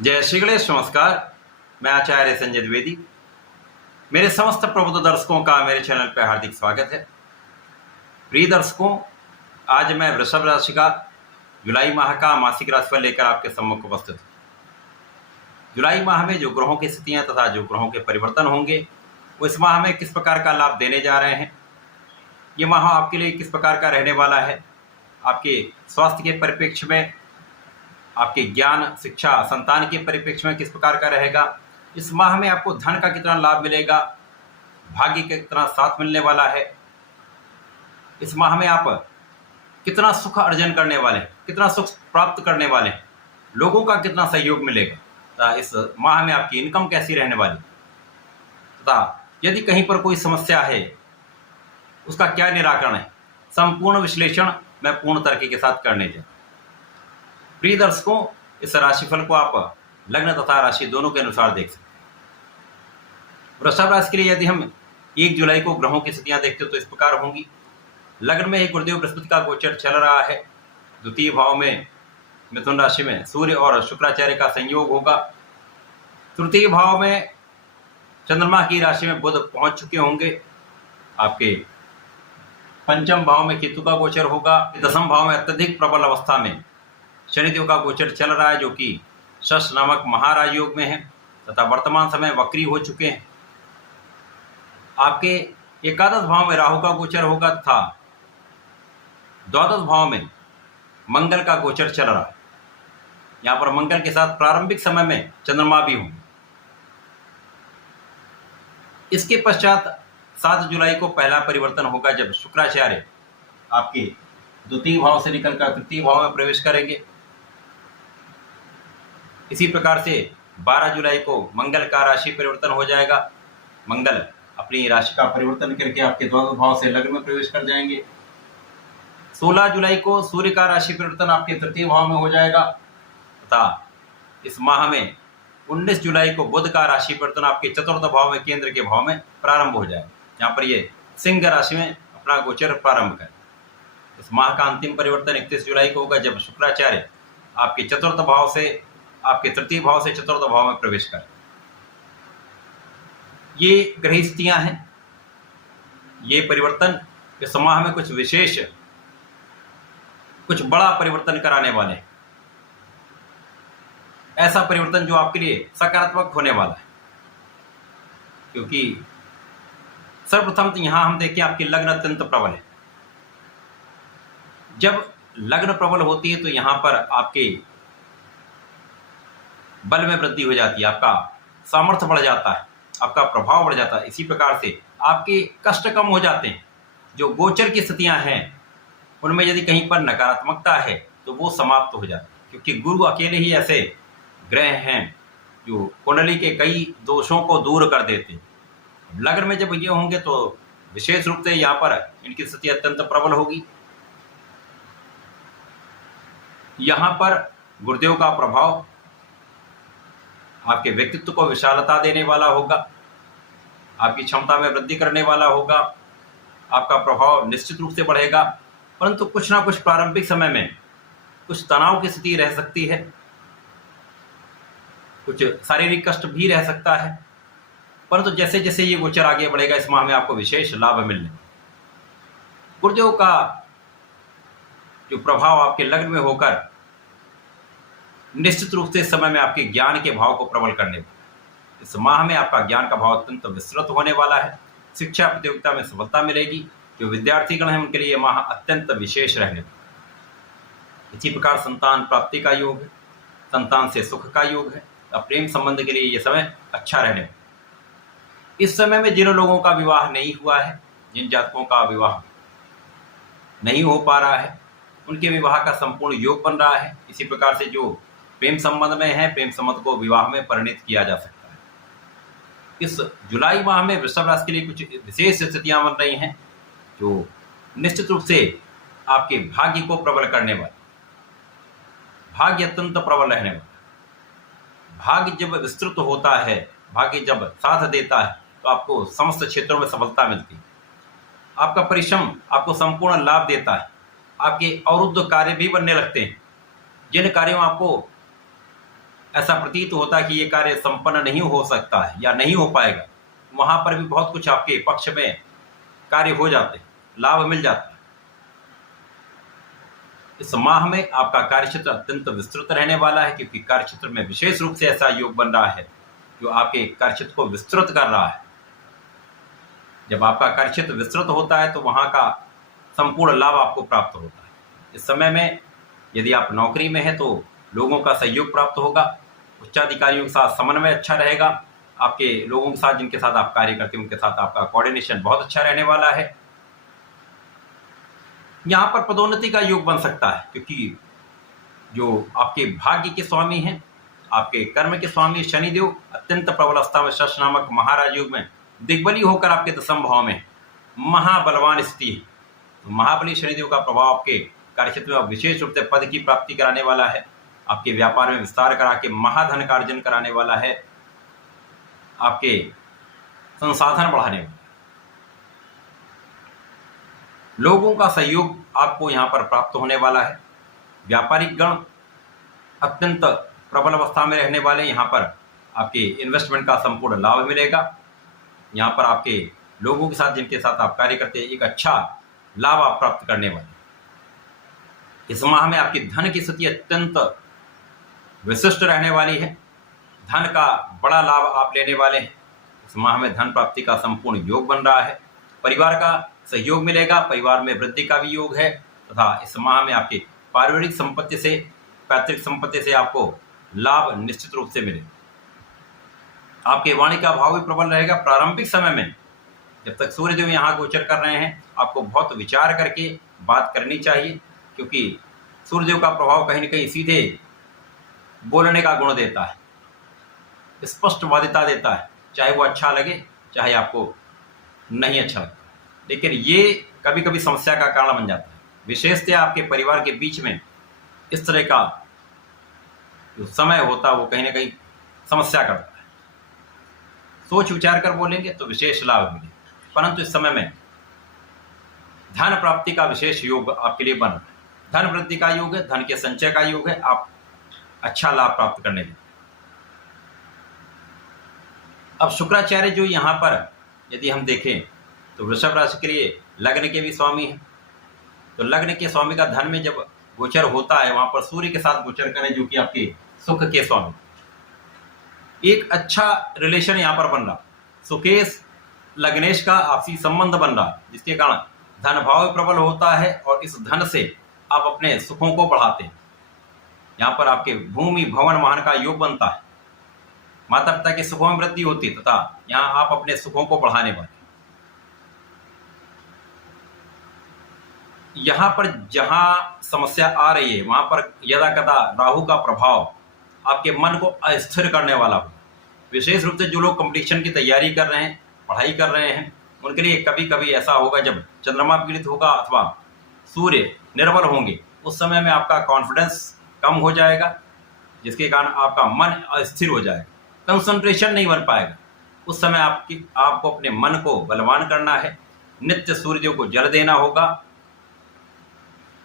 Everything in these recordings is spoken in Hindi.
जय श्री गणेश। नमस्कार। मैं आचार्य संजय द्विवेदी। मेरे समस्त प्रबुद्ध दर्शकों का मेरे चैनल पर हार्दिक स्वागत है। प्रिय दर्शकों, आज मैं वृषभ राशि का जुलाई माह का मासिक राशिफल लेकर आपके सम्मुख उपस्थित हूँ। जुलाई माह में जो ग्रहों की स्थितियां तथा जो ग्रहों के परिवर्तन होंगे वो इस माह में किस प्रकार का लाभ देने जा रहे हैं, ये माह आपके लिए किस प्रकार का रहने वाला है, आपके स्वास्थ्य के परिप्रेक्ष्य में, आपके ज्ञान शिक्षा संतान के परिप्रेक्ष्य में किस प्रकार का रहेगा, इस माह में आपको धन का कितना लाभ मिलेगा, भाग्य का कितना साथ मिलने वाला है, इस माह में आप कितना सुख अर्जन करने वाले हैं, कितना सुख प्राप्त करने वाले हैं, लोगों का कितना सहयोग मिलेगा तथा इस माह में आपकी इनकम कैसी रहने वाली तथा यदि कहीं पर कोई समस्या है उसका क्या निराकरण है, संपूर्ण विश्लेषण मैं पूर्ण तरीके के साथ करने जा। प्रिय दर्शकों, इस राशिफल को आप लग्न तथा राशि दोनों के अनुसार देख सकते हैं। वृषभ राशि के लिए यदि हम 1 जुलाई को ग्रहों की स्थितियां देखते हो तो इस प्रकार होंगी। लग्न में ही गुरुदेव बृहस्पति का गोचर चल रहा है। द्वितीय भाव में मिथुन राशि में सूर्य और शुक्राचार्य का संयोग होगा। तृतीय भाव में चंद्रमा की राशि में बुध पहुंच चुके होंगे। आपके पंचम भाव में केतु का गोचर होगा। दसम भाव में अत्यधिक प्रबल अवस्था में शनिदेव का गोचर चल रहा है, जो कि शश नामक महाराज योग में है तथा वर्तमान समय वक्री हो चुके हैं। आपके एकादश भाव में राहु का गोचर होगा तथा द्वादश भाव में मंगल का गोचर चल रहा है। यहाँ पर मंगल के साथ प्रारंभिक समय में चंद्रमा भी होंगे। इसके पश्चात 7 जुलाई को पहला परिवर्तन होगा, जब शुक्राचार्य आपके द्वितीय भाव से निकलकर तृतीय भाव में प्रवेश करेंगे। इसी प्रकार से 12 जुलाई को मंगल का राशि परिवर्तन हो जाएगा। मंगल अपनी राशि का परिवर्तन करके आपके द्वादश भाव से लग्न में प्रवेश कर जाएंगे। 16 जुलाई को सूर्य का राशि परिवर्तन आपके तृतीय भाव में हो जाएगा तथा इस माह में 19 जुलाई को बुध का राशि परिवर्तन आपके चतुर्थ भाव में केंद्र के भाव में प्रारंभ हो जाएगा। यहाँ पर ये सिंह राशि में अपना गोचर प्रारंभ करें। इस माह का अंतिम परिवर्तन 31 जुलाई को होगा, जब शुक्राचार्य आपके चतुर्थ भाव से आपके तृतीय भाव से चतुर्थ भाव में प्रवेश करें। ये ग्रह स्थितियां हैं। ये परिवर्तन इस माह में कुछ विशेष, कुछ बड़ा परिवर्तन कराने वाले हैं। ऐसा परिवर्तन जो आपके लिए सकारात्मक होने वाला है, क्योंकि सर्वप्रथम तो यहां हम देखें आपकी लग्न अत्यंत प्रबल है। जब लग्न प्रबल होती है तो यहां पर आपके बल में वृद्धि हो जाती है, आपका सामर्थ्य बढ़ जाता है, आपका प्रभाव बढ़ जाता है। इसी प्रकार से आपके कष्ट कम हो जाते हैं। जो गोचर की स्थितियां हैं उनमें यदि कहीं पर नकारात्मकता है तो वो समाप्त हो जाती है, क्योंकि गुरु अकेले ही ऐसे ग्रह हैं जो कुंडली के कई दोषों को दूर कर देते हैं। लग्न में जब ये होंगे तो विशेष रूप से यहाँ पर इनकी स्थिति अत्यंत प्रबल होगी। यहाँ पर गुरुदेव का प्रभाव आपके व्यक्तित्व को विशालता देने वाला होगा, आपकी क्षमता में वृद्धि करने वाला होगा, आपका प्रभाव निश्चित रूप से बढ़ेगा। परंतु कुछ ना कुछ प्रारंभिक समय में कुछ तनाव की स्थिति रह सकती है, कुछ शारीरिक कष्ट भी रह सकता है। परंतु जैसे जैसे ये गोचर आगे बढ़ेगा इस माह में आपको विशेष लाभ मिलने। गुरुदेव का जो प्रभाव आपके लग्न में होकर निश्चित रूप से इस समय में आपके ज्ञान के भाव को प्रबल करने वाला। इस माह में आपका ज्ञान का भाव अत्यंत विस्तृत होने वाला है। शिक्षा प्रतियोगिता में सफलता मिलेगी। जो विद्यार्थीगण हैं उनके लिए यह माह अत्यंत विशेष रहने वाला। इसी प्रकार संतान प्राप्ति का योग है, संतान से सुख का योग है। प्रेम संबंध के लिए यह समय अच्छा रहने वाला। इस समय में जिन लोगों का विवाह नहीं हुआ है, जिन जातकों का विवाह नहीं हो पा रहा है, उनके विवाह का संपूर्ण योग बन रहा है। इसी प्रकार से जो प्रेम संबंध में है, प्रेम संबंध को विवाह में परिणित किया जा सकता है। इस जुलाई माह में वृषभ राशि के लिए कुछ विशेष स्थितियां बन रही हैं जो निश्चित रूप से आपके भाग्य को प्रबल करने वाली। भाग्य अत्यंत प्रबल रहने वाला। भाग्य जब विस्तृत होता है, भाग्य जब साथ देता है तो आपको समस्त क्षेत्रों में सफलता मिलती है। आपका परिश्रम आपको संपूर्ण लाभ देता है। आपके अवरुद्ध कार्य भी बनने लगते हैं। जिन कार्यों में आपको ऐसा प्रतीत होता है कि ये कार्य संपन्न नहीं हो सकता है या नहीं हो पाएगा, वहां पर भी बहुत कुछ आपके पक्ष में कार्य हो जाते हैं, लाभ मिल जाता है। इस माह में आपका कार्यक्षेत्र अत्यंत विस्तृत रहने वाला है, क्योंकि कार्यक्षेत्र में विशेष रूप से ऐसा योग बन रहा है जो आपके कार्यक्षेत्र को विस्तृत कर रहा है। जब आपका कार्यक्षेत्र विस्तृत होता है तो वहां का संपूर्ण लाभ आपको प्राप्त होता है। इस समय में यदि आप नौकरी में हैं तो लोगों का सहयोग प्राप्त होगा, उच्चाधिकारियों के साथ समन्वय अच्छा रहेगा, आपके लोगों के साथ जिनके साथ आप कार्य करते हैं उनके साथ आपका कोऑर्डिनेशन बहुत अच्छा रहने वाला है। यहाँ पर पदोन्नति का योग बन सकता है, क्योंकि जो आपके भाग्य के स्वामी हैं, आपके कर्म के स्वामी शनिदेव अत्यंत प्रबल अवस्था में शश नामक महाराज योग में दिग्बली होकर आपके दशम भाव में महाबलवान स्थिति है। तो महाबली शनिदेव का प्रभाव आपके कार्यक्षेत्र में विशेष रूप से पद की प्राप्ति कराने वाला है, आपके व्यापार में विस्तार करा के महाधन का अर्जन कराने वाला है, आपके संसाधन बढ़ाने वाला है। लोगों का सहयोग आपको यहाँ पर प्राप्त होने वाला है। व्यापारिक गण अत्यंत प्रबल अवस्था में रहने वाले, यहाँ पर आपके इन्वेस्टमेंट का संपूर्ण लाभ मिलेगा। यहाँ पर आपके लोगों के साथ जिनके साथ आप कार्य करते हैं एक अच्छा लाभ आप प्राप्त करने वाले। इस माह में आपकी धन की स्थिति अत्यंत विशिष्ट रहने वाली है, धन का बड़ा लाभ आप लेने वाले हैं। इस माह में धन प्राप्ति का संपूर्ण योग बन रहा है, परिवार का सहयोग मिलेगा, परिवार में वृद्धि का भी योग है तथा इस माह में आपके पारिवारिक संपत्ति से, पैतृक संपत्ति से आपको लाभ निश्चित रूप से मिलेगा। आपके वाणी का भाव भी प्रबल रहेगा। प्रारंभिक समय में जब तक सूर्यदेव यहाँ गोचर कर रहे हैं आपको बहुत विचार करके बात करनी चाहिए, क्योंकि सूर्यदेव का प्रभाव कहीं न कहीं सीधे बोलने का गुण देता है, स्पष्टवादिता देता है, चाहे वो अच्छा लगे चाहे आपको नहीं अच्छा लगता, लेकिन ये कभी कभी समस्या का कारण बन जाता है। विशेषतः आपके परिवार के बीच में इस तरह का जो समय होता है वो कहीं ना कहीं समस्या करता है। सोच विचार कर बोलेंगे तो विशेष लाभ मिलेगा, परंतु इस समय में धन प्राप्ति का विशेष योग आपके लिए बन रहा है। धन वृद्धि का योग है, धन के संचय का योग है, आप अच्छा लाभ प्राप्त करने लगे। अब शुक्राचार्य जो यहाँ पर यदि हम देखें तो वृषभ राशि के लिए लग्न के भी स्वामी हैं, तो लग्न के स्वामी का धन में जब गोचर होता है वहां पर सूर्य के साथ गोचर करें जो कि आपके सुख के स्वामी, एक अच्छा रिलेशन यहाँ पर बन रहा, सुकेश लग्नेश का आपसी संबंध बन रहा, जिसके कारण धन भाव प्रबल होता है और इस धन से आप अपने सुखों को बढ़ाते हैं। यहाँ पर आपके भूमि भवन वाहन का योग बनता है, माता पिता के सुखों में वृद्धि होती है तथा यहाँ आप अपने सुखों को बढ़ाने वाले। यहाँ पर जहाँ समस्या आ रही है वहां पर यदा कदा राहु का प्रभाव आपके मन को अस्थिर करने वाला हो। विशेष रूप से जो लोग कंपटीशन की तैयारी कर रहे हैं, पढ़ाई कर रहे हैं, उनके लिए कभी कभी ऐसा होगा जब चंद्रमा पीड़ित होगा अथवा सूर्य निर्बल होंगे, उस समय में आपका कॉन्फिडेंस कम हो जाएगा, जिसके कारण आपका मन अस्थिर हो जाएगा, कंसंट्रेशन नहीं बन पाएगा। उस समय आपको अपने मन को बलवान करना है, नित्य सूर्यदेव को जल देना होगा।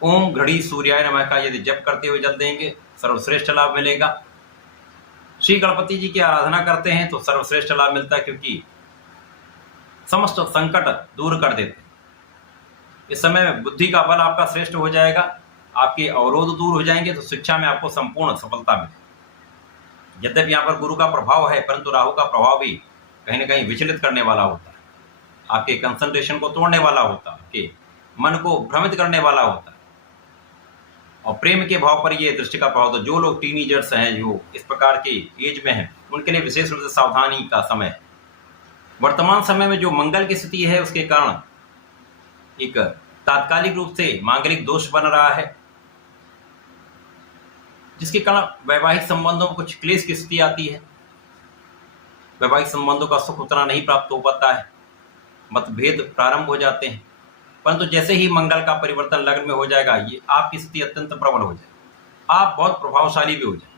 ओम घड़ी सूर्याय नमः का यदि जप करते हुए जल देंगे सर्वश्रेष्ठ लाभ मिलेगा। श्री गणपति जी की आराधना करते हैं तो सर्वश्रेष्ठ लाभ मिलता है, क्योंकि समस्त संकट दूर कर देते हैं। इस समय में बुद्धि का बल आपका श्रेष्ठ हो जाएगा, आपके अवरोध दूर हो जाएंगे, तो शिक्षा में आपको संपूर्ण सफलता मिलेगी। यद्यपि यहाँ पर गुरु का प्रभाव है, परंतु राहु का प्रभाव भी कहीं ना कहीं विचलित करने वाला होता है, आपके कंसंट्रेशन को तोड़ने वाला होता है, आपके मन को भ्रमित करने वाला होता है। और प्रेम के भाव पर ये दृष्टि का प्रभाव, तो जो लोग टीनेजर्स हैं, जो इस प्रकार के एज में हैं, उनके लिए विशेष रूप से सावधानी का समय है। वर्तमान समय में जो मंगल की स्थिति है उसके कारण एक तात्कालिक रूप से मांगलिक दोष बन रहा है, जिसके कारण वैवाहिक संबंधों में कुछ क्लेश की स्थिति आती है। वैवाहिक संबंधों का सुख उतना नहीं प्राप्त हो पाता है, मतभेद प्रारंभ हो जाते हैं, परंतु जैसे ही मंगल का परिवर्तन लग्न में हो जाएगा, ये आपकी स्थिति अत्यंत प्रबल हो जाएगी, आप बहुत प्रभावशाली भी हो जाएंगे।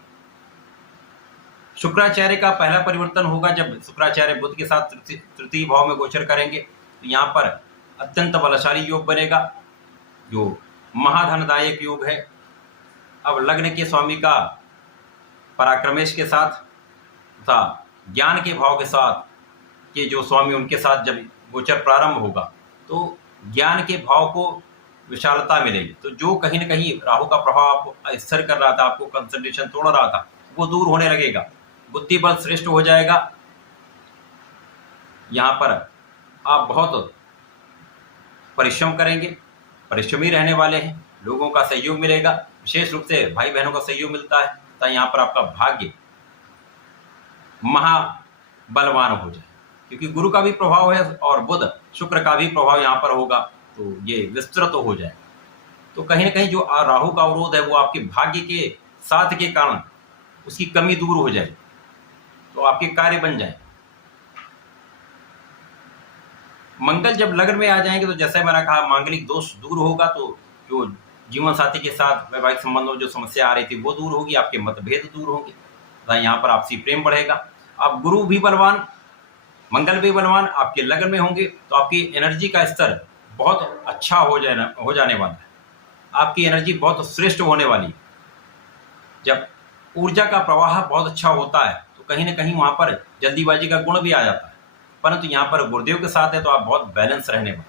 शुक्राचार्य का पहला परिवर्तन होगा जब शुक्राचार्य बुध के साथ तृतीय भाव में गोचर करेंगे, तो यहाँ पर अत्यंत बलशाली योग बनेगा, जो महाधनदायक योग है। अब लग्न के स्वामी का पराक्रमेश के साथ तथा ज्ञान के भाव के साथ के जो स्वामी उनके साथ जब गोचर प्रारंभ होगा तो ज्ञान के भाव को विशालता मिलेगी। तो जो कहीं न कहीं राहु का प्रभाव आपको स्थिर कर रहा था, आपको कंसंट्रेशन तोड़ रहा था, वो दूर होने लगेगा, बुद्धि बल श्रेष्ठ हो जाएगा। यहाँ पर आप बहुत परिश्रम करेंगे, परिश्रमी रहने वाले हैं, लोगों का सहयोग मिलेगा, विशेष रूप से भाई बहनों का सहयोग मिलता है। तो यहाँ पर आपका भाग्य महाबलवान हो जाए, क्योंकि गुरु का भी प्रभाव है और बुध शुक्र का भी प्रभाव यहाँ पर होगा, तो ये विस्तृत हो जाए। तो कहीं ना कहीं जो राहु का अवरोध है वो आपके भाग्य के साथ के कारण उसकी कमी दूर हो जाए, तो आपके कार्य बन जाए। मंगल जब लग्न में आ जाएंगे तो जैसे मैंने कहा मांगलिक दोष दूर होगा, तो जो जीवन साथी के साथ वैवाहिक संबंधों में जो समस्या आ रही थी वो दूर होगी, आपके मतभेद दूर होंगे, यहाँ पर आपसी प्रेम बढ़ेगा। अब गुरु भी बलवान, मंगल भी बलवान आपके लग्न में होंगे तो आपकी एनर्जी का स्तर बहुत अच्छा हो जाने वाला है, आपकी एनर्जी बहुत श्रेष्ठ होने वाली है। जब ऊर्जा का प्रवाह बहुत अच्छा होता है तो कहीं ना कहीं वहाँ पर जल्दीबाजी का गुण भी आ जाता है, परंतु यहाँ पर गुरुदेव के साथ है तो आप बहुत बैलेंस रहने वाले,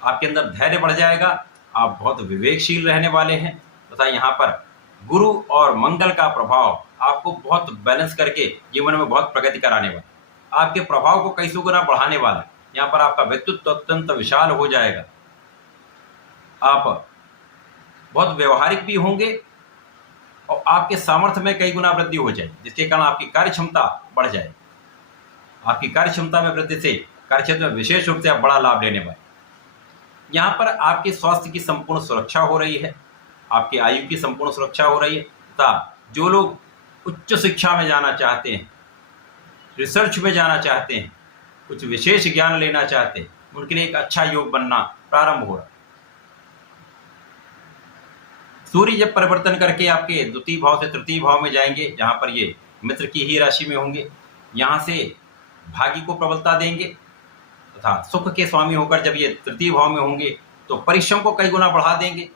आपके अंदर धैर्य बढ़ जाएगा, आप बहुत विवेकशील रहने वाले हैं तथा यहाँ पर गुरु और मंगल का प्रभाव आपको बहुत बैलेंस करके जीवन में बहुत प्रगति कराने वाला, आपके प्रभाव को कई सौ गुना बढ़ाने वाला। यहाँ पर आपका व्यक्तित्व अत्यंत विशाल हो जाएगा, आप बहुत व्यवहारिक भी होंगे और आपके सामर्थ्य में कई गुना वृद्धि हो जाएगी, जिसके कारण आपकी कार्य क्षमता बढ़ जाएगी। आपकी कार्य क्षमता में वृद्धि से कार्य क्षेत्र में विशेष रूप से आप बड़ा लाभ लेने वाले। यहाँ पर आपके स्वास्थ्य की संपूर्ण सुरक्षा हो रही है, आपकी आयु की संपूर्ण सुरक्षा हो रही है तथा जो लोग उच्च शिक्षा में जाना चाहते हैं, रिसर्च में जाना चाहते हैं, कुछ विशेष ज्ञान लेना चाहते हैं, उनके लिए एक अच्छा योग बनना प्रारंभ हो रहा है। सूर्य जब परिवर्तन करके आपके द्वितीय भाव से तृतीय भाव में जाएंगे, जहाँ पर ये मित्र की ही राशि में होंगे, यहाँ से भाग्य को प्रबलता देंगे तथा सुख के स्वामी होकर जब ये तृतीय भाव में होंगे तो परिश्रम को कई गुना बढ़ा देंगे,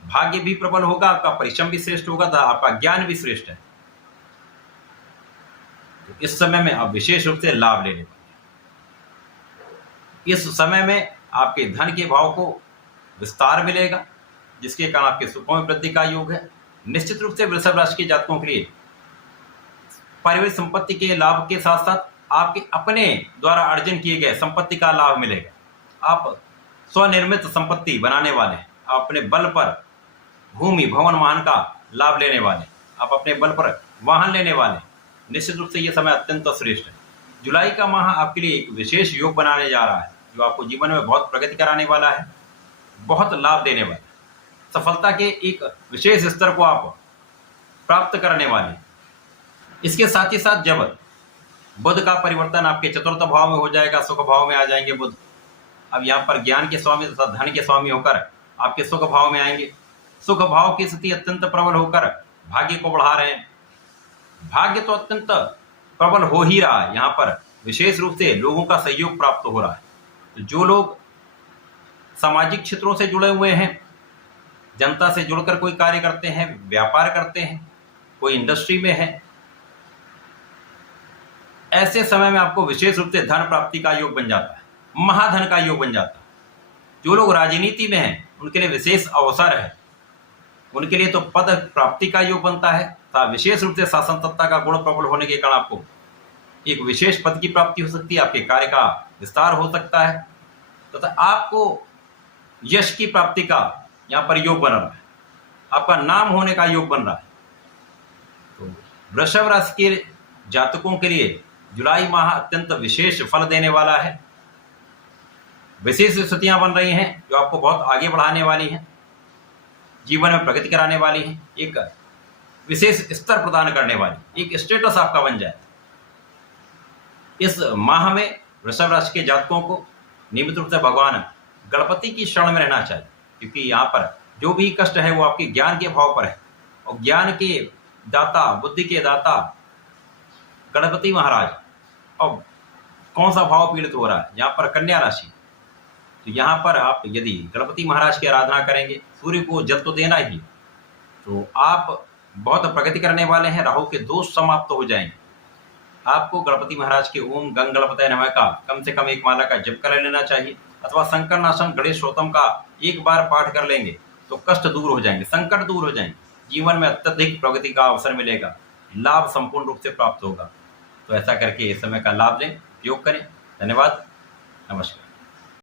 भाग्य भी प्रबल होगा, आपका परिश्रम भी श्रेष्ठ होगा तथा आपका ज्ञान भी श्रेष्ठ है। तो इस समय में आप विशेष रूप से लाभ लेने वाले। इस समय में आपके धन के भाव को विस्तार मिलेगा, जिसके कारण आपके सुखों में वृद्धि का योग है। निश्चित रूप से वृषभ राशि के जातकों के लिए पारिवारिक संपत्ति के लाभ के साथ साथ आपके अपने द्वारा अर्जन किए गए संपत्ति का लाभ मिलेगा। आप स्वनिर्मित संपत्ति बनाने वाले हैं, आप अपने बल पर भूमि भवन वाहन का लाभ लेने वाले, आप अपने बल पर वाहन लेने वाले। निश्चित रूप से यह समय अत्यंत श्रेष्ठ है। जुलाई का माह आपके लिए एक विशेष योग बनाने जा रहा है, जो आपको जीवन में बहुत प्रगति कराने वाला है, बहुत लाभ देने वाला है। सफलता के एक विशेष स्तर को आप प्राप्त करने वाले। इसके साथ ही साथ जब बुध का परिवर्तन आपके चतुर्थ भाव में हो जाएगा, सुख भाव में आ जाएंगे बुध। अब यहाँ पर ज्ञान के स्वामी तथा धन के स्वामी होकर आपके सुख भाव में आएंगे। सुख भाव की स्थिति अत्यंत प्रबल होकर भाग्य को बढ़ा रहे हैं। भाग्य तो अत्यंत प्रबल हो ही रहा है, यहाँ पर विशेष रूप से लोगों का सहयोग प्राप्त हो रहा है। तो जो लोग सामाजिक क्षेत्रों से जुड़े हुए हैं, जनता से जुड़कर कोई कार्य करते हैं, व्यापार करते हैं, कोई इंडस्ट्री में है, ऐसे समय में आपको विशेष रूप से धन प्राप्ति का योग बन जाता है, महाधन का योग बन जाता है। जो लोग राजनीति में हैं उनके लिए विशेष अवसर है, उनके लिए तो पद प्राप्ति का योग बनता है तथा विशेष रूप से शासन सत्ता का गुण प्रबल होने के कारण आपको एक विशेष पद की प्राप्ति हो सकती है, आपके कार्य का विस्तार हो सकता है तथा आपको यश की प्राप्ति का यहाँ पर योग बन रहा है, आपका नाम होने का योग बन रहा है। तो वृषभ राशि के जातकों के लिए जुलाई माह अत्यंत विशेष फल देने वाला है। विशेष स्थितियां बन रही हैं जो आपको बहुत आगे बढ़ाने वाली हैं, जीवन में प्रगति कराने वाली हैं, एक विशेष स्तर प्रदान करने वाली, एक स्टेटस आपका बन जाए। इस माह में वृषभ राशि के जातकों को नियमित रूप से भगवान गणपति की शरण में रहना चाहिए, क्योंकि यहाँ पर जो भी कष्ट है वो आपके ज्ञान के भाव पर है और ज्ञान के दाता, बुद्धि के दाता गणपति महाराज। अब कौन सा भाव पीड़ित हो रहा है? यहाँ पर कन्या राशि। तो यहाँ पर आप यदि गणपति महाराज की आराधना करेंगे, सूर्य को जल तो देना ही, तो आप बहुत प्रगति करने वाले हैं, राहु के दोष समाप्त हो जाएंगे। आपको गणपति महाराज के ओम गंग गणपतये नमः का कम से कम एक माला का जप कर लेना चाहिए, अथवा संकरनाशन गणेश स्तोत्रम का एक बार पाठ कर लेंगे तो कष्ट दूर हो जाएंगे, संकट दूर हो जाएंगे, जीवन में अत्यधिक प्रगति का अवसर मिलेगा, लाभ संपूर्ण रूप से प्राप्त होगा। तो ऐसा करके इस समय का लाभ लें, उपयोग करें। धन्यवाद, नमस्कार।